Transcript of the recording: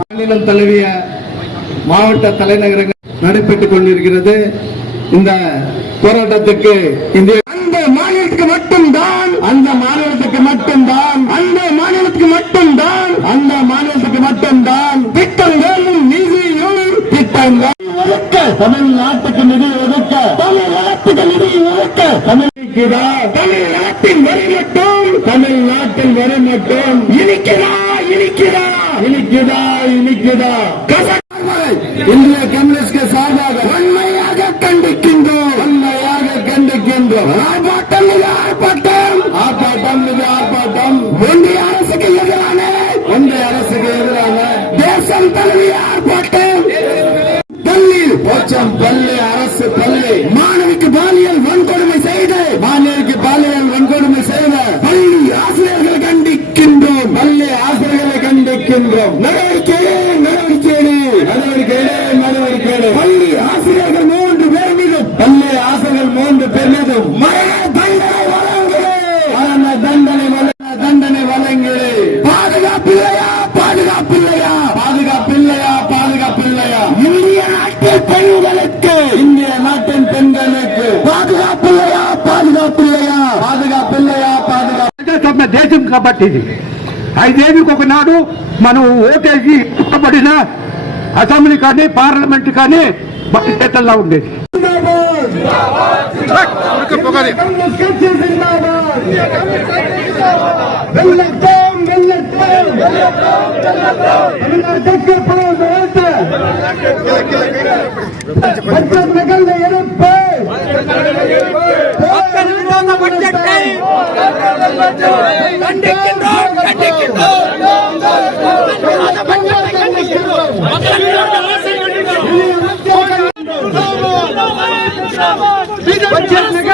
மாநிலம் தழுவிய மாவட்ட தலைநகரங்கள் நடைபெற்றுக் கொண்டிருக்கிறது. இந்த போராட்டத்துக்கு இந்திய அந்த மாநிலத்துக்கு மட்டும்தான். அந்த மாநிலத்துக்கு மட்டும்தான். அந்த மாநிலத்துக்கு மட்டும்தான். அந்த மாநிலத்துக்கு மட்டும்தான். திட்டங்களும் நிதியும் திட்டங்கள். தமிழ்நாட்டுக்கு நிதி ஒதுக்க. தமிழ்நாட்டுக்கு நிதி ஒதுக்க. தமிழ்கிறா தமிழ்நாட்டின் வரி மட்டும். தமிழ்நாட்டின் வரி மட்டும். இனிக்கிறா இனிக்கிறா இனிக்கிறா இனிக்கிறா இந்திய கம்யூனிஸ்ட் சார்பாக ஆர்ப்பாட்டம். ஆர்ப்பாட்டம் இது ஆர்ப்பாட்டம். ஒன்றிய அரசுக்கு எதிரான ஒன்றிய அரசுக்கு எதிரான தேசம் தழுவிய ஆர்ப்பாட்டம். பள்ளி போச்சம் பள்ளி அரசு பள்ளி மாணவிக்கு பாலியல் வன்கொடுமை செய்த. மாணவிக்கு பாலியல் வன்கொடுமை செய்த. பள்ளி ஆசிரியர்களை கண்டிக்கின்றோம். பள்ளி ஆசிரியர்களை கண்டிக்கின்றோம். நடவடிக்கை நடவடிக்கை நடவடிக்கை நடவடிக்கை. பள்ளி ஆசிரியர்கள் மூன்று பேர் மீது பள்ளி ஆசிரியர்கள் மூன்று பேர் மீது மரண நாட்டின் பெண்களுக்கு இந்திய நாட்டின் பெண்களுக்கு பாதுகாப்பில்லையா పాదుగాపిల్లయా పాదుగాపిల్లయా పాదుగా ప్రజాస్వామ్య దేశం కాబట్టి ఇది ఐదేళ్ళకి ఒకనాడు మనం ఓటేసి పుట్టబడిన అసెంబ్లీ కానీ పార్లమెంట్ కానీ మన చేతల్లో ఉండేది వెళ్ళొద్దాం వెళ్ళొద్దాం பட்ஜெட்டுகள் எடுப்பு பட்ஜெட்டை கண்டிக்கின்றோம் கண்டிக்கின்றோம் பட்ஜெட்